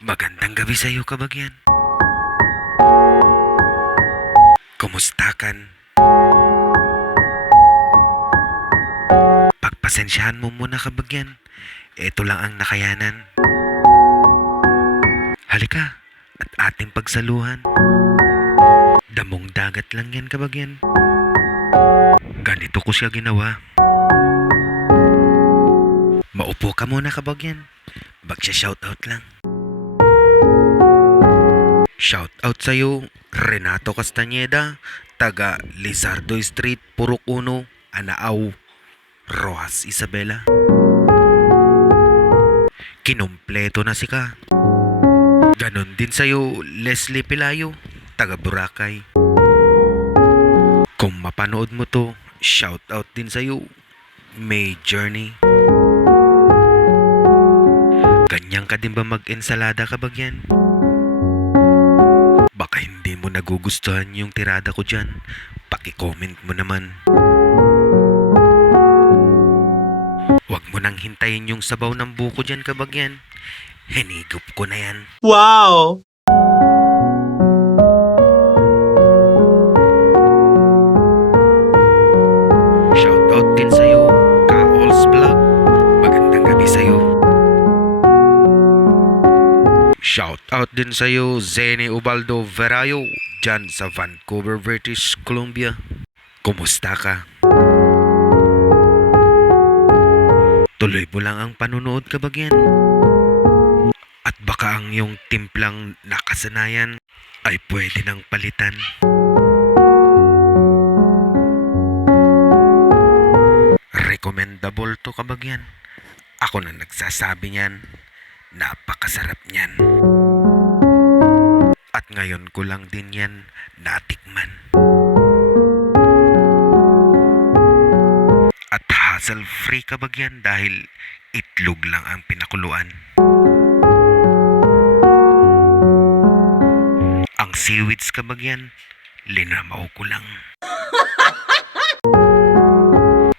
Magandang gabi sa iyo, kabagyan. Kumusta kan? Pagpasensyahan mo muna, kabagyan. Ito lang ang nakayanan. Halika at ating pagsaluhan. Damong dagat lang yan, kabagyan. Ganito ko siya ginawa. Maupo ka muna, kabagyan. Magsya-shoutout lang. Shoutout sa'yo, Renato Castañeda, taga Lizardo Street, Purok 1, Anaaw, Rojas Isabela. Kinumpleto na si ka. Ganon din sa'yo, Leslie Pilayo, taga Boracay. Kung mapanood mo to, shoutout din sa'yo, May Journey. Ganyan ka din ba mag-ensalada, kabagyan? Baka hindi mo nagugustuhan yung tirada ko dyan. Paki-comment mo naman. Huwag mo nang hintayin yung sabaw ng buko dyan, kabagyan. Hinigop ko na yan. Wow! Shoutout din sa'yo, Ka-Alls Vlog. Magandang gabi sa'yo. Shoutout din sa'yo, Zene Ubaldo Verayo, dyan sa Vancouver, British Columbia. Kumusta ka? Tuloy mo lang ang panunood, kabagyan. At baka ang iyong timplang nakasanayan ay pwede nang palitan. Recommendable to, kabagyan. Ako na nagsasabi niyan. Napakasarap niyan. At ngayon ko lang din yan natikman. At hassle-free, kabagyan, dahil itlog lang ang pinakuluan. Ang seaweeds, kabagyan, linamaw ko lang.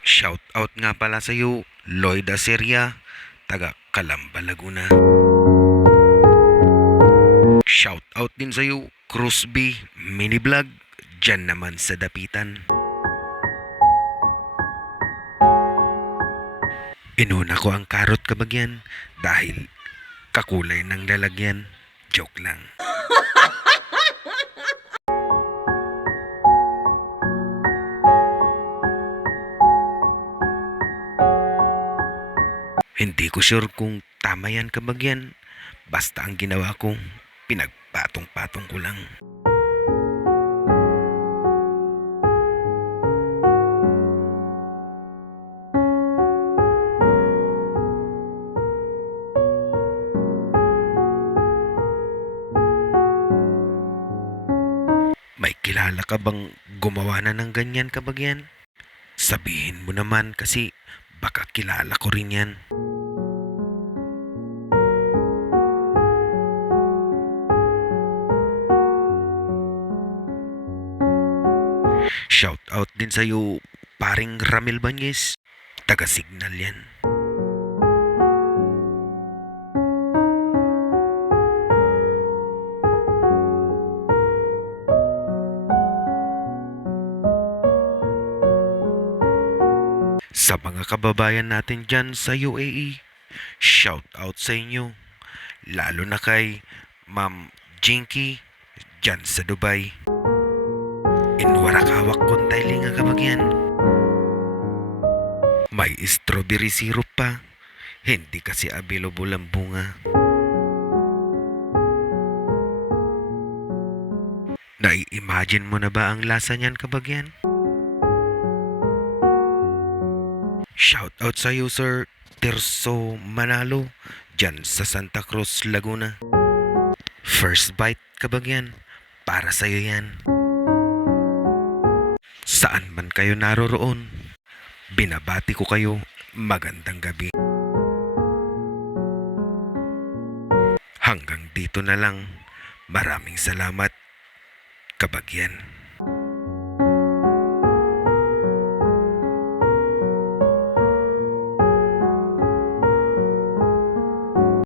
Shout out nga pala sa iyo, Lloyd Aceria, taga Calamba, Laguna. Shout out din sa iyo, Cruzby Mini Vlog, dyan naman sa Dapitan. Inuna ko ang karot, kabagyan, dahil kakulay ng lalagyan. Joke lang. Hindi ko sure kung tama yan, kabagyan. Basta ang ginawa ko, pinagpatong-patong ko lang. May kilala ka bang gumawa na ng ganyan, kabagyan? Sabihin mo naman kasi baka kilala ko rin yan. Shout out din sa'yo, paring Ramil Banyes, taga Signal yan. Sa mga kababayan natin dyan sa UAE, shout out sa inyo. Lalo na kay Ma'am Jinky dyan sa Dubai. Inwarakawak kontay nga, kabagyan. May strawberry syrup pa. Hindi kasi available ang bunga. Nai-imagine mo na ba ang lasa niyan, kabagyan? Shout out sa iyo, Sir Terso Manalo, dyan sa Santa Cruz, Laguna. First bite, kabagyan, para sa iyo yan. Saan man kayo naroroon, binabati ko kayo, magandang gabi. Hanggang dito na lang. Maraming salamat, kabagyan.